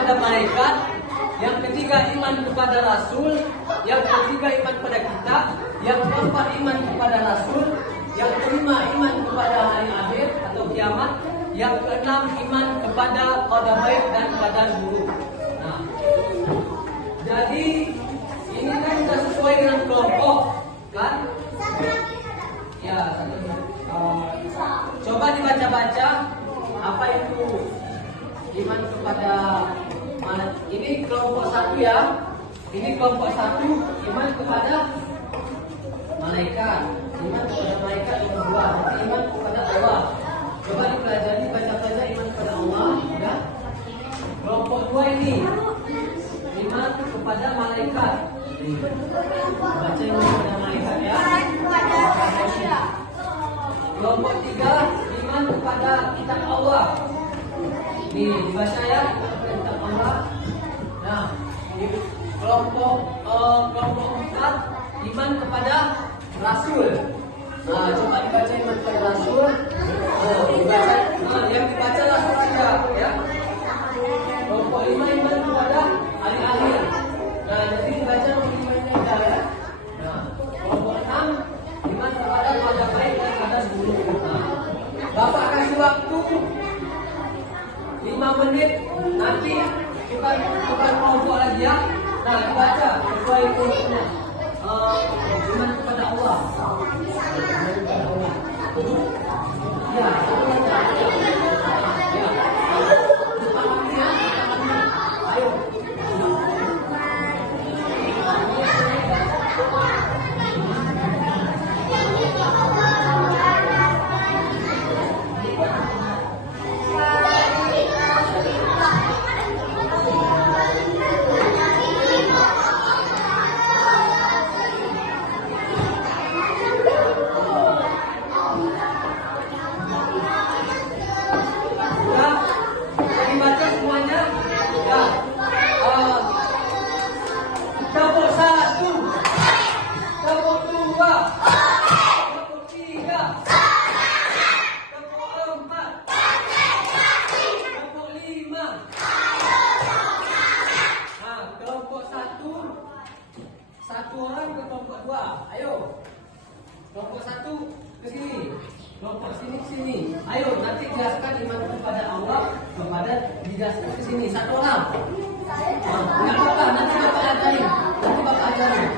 kepada malaikat, yang ketiga iman kepada Rasul, yang ketiga iman kepada kitab, yang keempat iman kepada Rasul, yang kelima iman kepada hari akhir atau kiamat, yang keenam iman kepada qada baik dan qadar buruk. Nah, jadi ini kan sudah sesuai dengan kelompok, kan? Ya, coba dibaca-baca apa itu iman kepada ini kelompok satu ya. Ini kelompok satu iman kepada malaikat. Iman kepada malaikat yang kedua, iman kepada Allah. Coba dipelajari baca-baca iman kepada Allah ya. Kelompok dua ini iman kepada malaikat. Baca iman kepada malaikat ya. Kelompok tiga iman kepada kitab Allah. Ini dibaca ya, kitab Allah. Nah, kelompok empat iman kepada Rasul. Nah, coba dibaca iman kepada Rasul. Dibaca, yang dibaca Rasul aja ya. Kelompok lima iman kepada hari akhir. Nah, jadi dibaca imannya ya. Nah, kelompok enam iman kepada qada baik dan qadar buruk. Nah, Bapak kasih waktu 5 menit, nanti kita kelompok lagi ya. Nah, dibaca sesuai kelompoknya. Iman kepada Allah. Ya, ayo. Satu orang ke kelompok dua, ayo. Kelompok satu ke sini, kelompok sini ke sini. Ayo, nanti jelaskan iman kepada Allah, kepada dijelaskan ke sini. Satu orang. Enggak apa-apa, nanti Bapak ajarin. Nanti Bapak ajarin.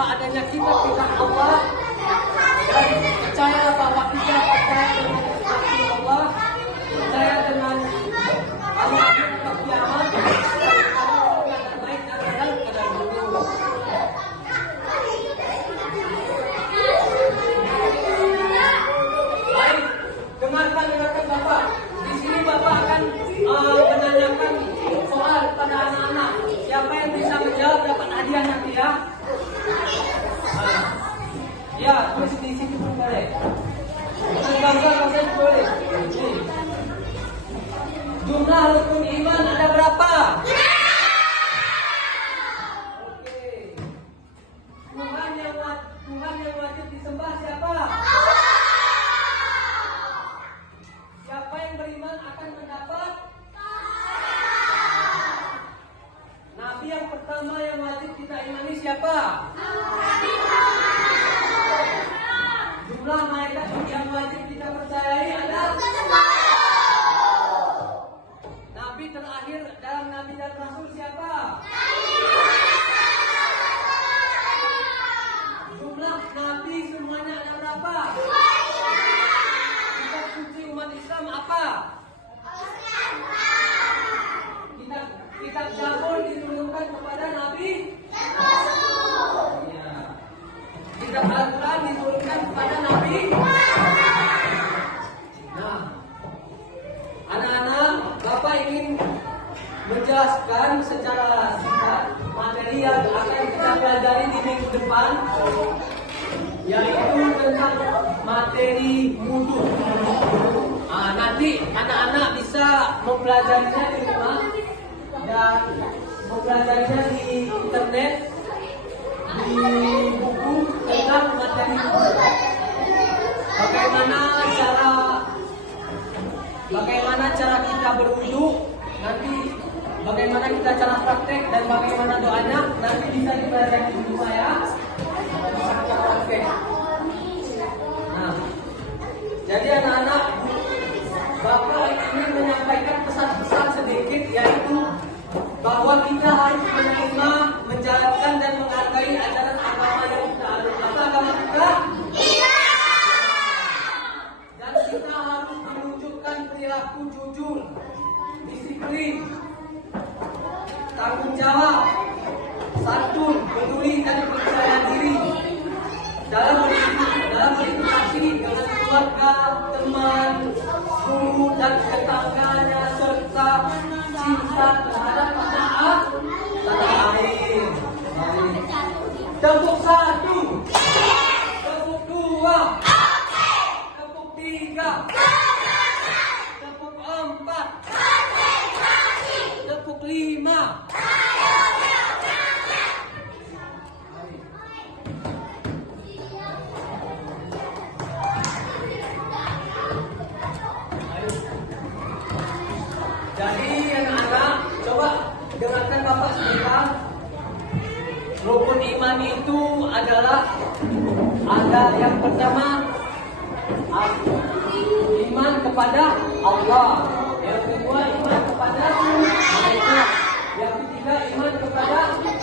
bahwa adanya kitab Allah dan percaya bahwa kita percaya dengan Allah, percaya dengan Allah kiamat, dan baik dan buruk. Baik, dengarkan Bapak. Di sini Bapak akan menanyakan soal pada anak-anak. Siapa yang bisa menjawab dapat hadiah nanti ya. Ya, tulis di sini pun boleh. Bangsa boleh. Jumlah rukun iman ada berapa? Oke. Tuhan yang wajib disembah siapa? Siapa yang beriman akan mendapat? Nabi yang pertama yang wajib kita imani siapa? Jumlah malaikat yang wajib kita percayai ada? Nabi terakhir dalam Nabi dan Rasul siapa? Jumlah Nabi semuanya ada berapa? Kitab suci umat Islam apa? Kitab Zabur diturunkan kepada Nabi? Ya. Kitab Al-Quran diturunkan kepada Nabi? Nah, anak-anak, Bapak ingin menjelaskan secara singkat materi yang akan kita pelajari di minggu depan, yaitu tentang materi wudhu. Nanti anak-anak bisa mempelajarinya di rumah dan mempelajarinya di internet, di buku tentang materi wudhu. Bagaimana cara kita berwudhu, nanti bagaimana kita cara praktek dan bagaimana doanya nanti bisa dipelajari di rumah ya. Kita praktek. Nah, jadi anak-anak, Bapak ingin menyampaikan pesan-pesan sedikit, yaitu bahwa kita harus menerima, menjalankan dan menghargai ajaran agama yang kita anut. Apa agama kita? Dan kita harus menunjukkan perilaku jujur, disiplin, tanggung jawab, santun, peduli dan percaya diri dalam berinteraksi dengan keluarga, teman, guru dan tetangganya, serta cinta terhadap tanah air. Tepuk 1, tepuk 2, tepuk 3, tepuk 4, tepuk 5. Jadi anak-anak, coba dengarkan Bapak sebentar. Rukun iman itu adalah ada yang pertama iman kepada Allah, yang kedua iman kepada malaikat, yang ketiga iman kepada yang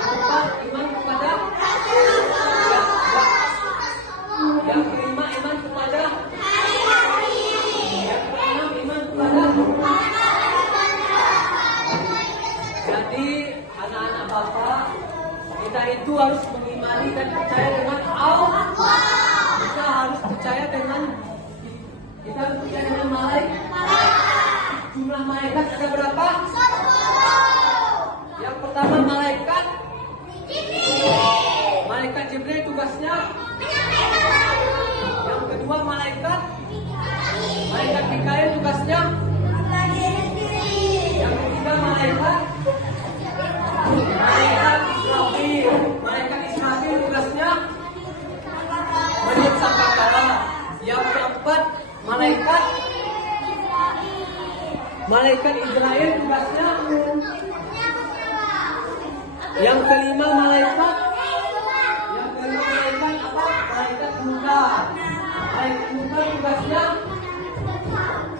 keempat iman kepada yang kelima iman kepada yang keenam iman kepada. Jadi anak-anak Bapak, kita itu harus mengimani dan percaya dengan Allah. Kita harus percaya dengan malaikat. Jumlah malaikat ada berapa? Yang pertama malaikat Jibril tugasnya. Yang kedua malaikat Mikail tugasnya. Yang ketiga malaikat Israfil tugasnya meniup sangkakala. Yang keempat malaikat Israel tugasnya. Yang kelima malaikat apa? Malaikat munkar. Malaikat munkar tugasnya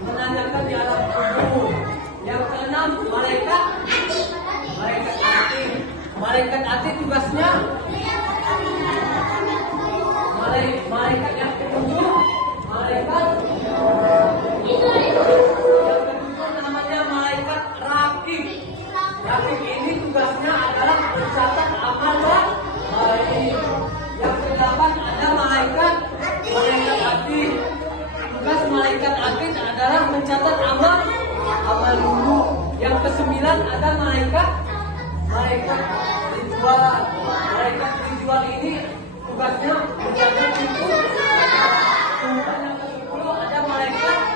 menanyakan di alam kubur. Yang keenam malaikat Ati tugasnya ke-9 ada malaikat ritual. Malaikat ritual ini tugasnya itu. Urutan yang ke-10 ada malaikat